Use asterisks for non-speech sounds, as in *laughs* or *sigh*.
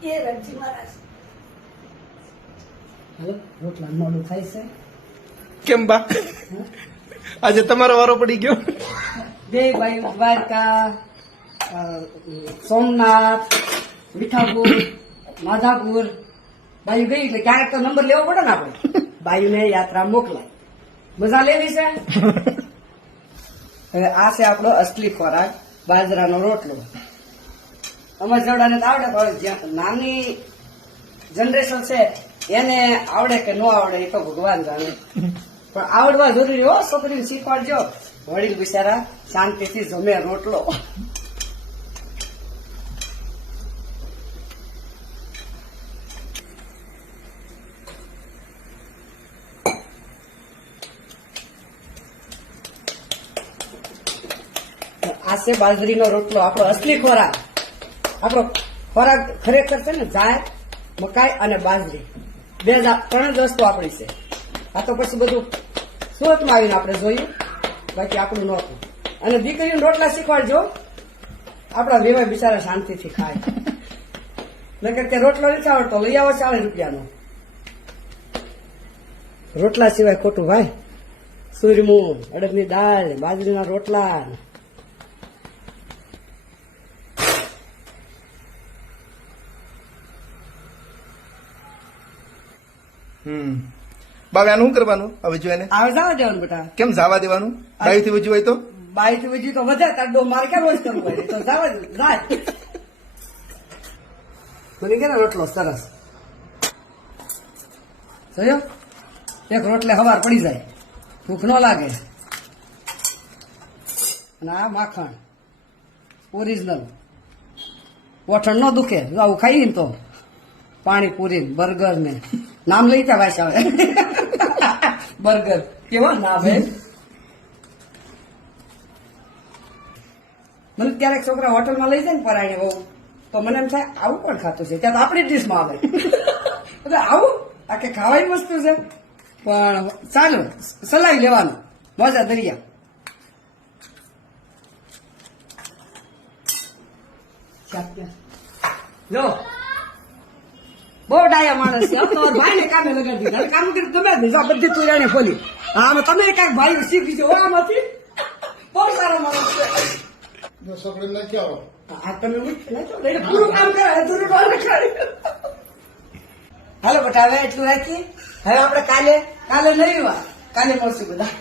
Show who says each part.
Speaker 1: કે રણજી મહારાજ.
Speaker 2: હાલો રોટલા મોડું થાય છે.
Speaker 3: કેમ બા? આજે તમારો વારો પડી ગયો.
Speaker 2: બે ભાઈ દ્વારકા સોમનાથ મીઠાપુર માધાપુર. બાયુ ગઈ એટલે ક્યારેક તો નંબર લેવો પડે ને આપણે. બાયુને યાત્રા મોકલાય. મજા લેવી છે? *laughs* હવે આ છે આપણો અસલી ખોરાક બાજરાનો રોટલો. અમારા જેવડાને તો આવડે જ્યાં નાની જનરેશન છે, એને આવડે કે ન આવડે એ તો ભગવાન જાણે. પણ આવડવા જરૂરી હો, છોકરીને શીખવાડજો. વડીલ બિચારા શાંતિથી જમે રોટલો. આ છે બાજરીનો રોટલો, આપણો અસલી ખોરાક. આપણો ખોરાક ખરેખર છે ને જાય મકાઈ અને બાજરી. બે ત્રણ જ વસ્તુ આપણી છે. આ તો પછી બધું સુરતમાં આવીને આપણે જોયું. બાકી આપણું નહોતું. અને દીકરીને રોટલા શીખવાડજો. આપણા વેવાય બિચારા શાંતિથી ખાય. નકર કે રોટલો નથી આવડતો. લઈ આવો ચાલીસ રૂપિયાનો. રોટલા સિવાય ખોટું ભાઈ. સૂર્યમૂળ અડદની દાળ, બાજરીના રોટલા.
Speaker 3: હમ. બાવે આનું શું કરવાનું? હવે જો એને?
Speaker 2: આવે જવા દેવાનું બેટા.
Speaker 3: કેમ જવા દેવાનું? બાયુથી વજુ હોય તો?
Speaker 2: બાઈ થી વજુ તો વધે તાર ડો માર કેમ રોજ કરવું હોય? તો જવા દે જાય. બની ગયા ને રોટલો સરસ? જોયો? એક રોટલે હવાર પડી જાય. ભૂખ ન લાગે. અને આ માખણ. ઓરિજિનલ વઠણ ન દુખે. આવું ખાઈ ને તો. પાણીપુરી ને બર્ગર ને નામ લઈ ત્યાં વાસ આવે બર્ગર. કેવા? ના હે મને ક્યારેક છોકરા હોટલમાં લઈ જાય ને પરાયણે બહુ, તો મને એમ થાય, આવું પણ ખાતું છે. ત્યાં આપણી ડીશમાં આવે. એટલે આવું? આ કે ખાવાની વસ્તુ છે? પણ ચાલો, સલાઈ લેવાનું. મજા દરિયા. જો. બહુ ડાયા માણસ છે. ભાઈને કામે લગાડી દીધા. કામ કરી તમે જ નહીં ખોલી. આમાં તમે કાંઈક ભાઈ શીખી છો આમાંથી બહુ સારો માણસ છે.
Speaker 4: છોકરી નથી આવો.
Speaker 2: આ તમે પૂરું કામ કરે. અધૂરું કામ હાલો બટા હવે એટલું હવે આપણે કાલે કાલે નહીં કાલે મળશું બધા.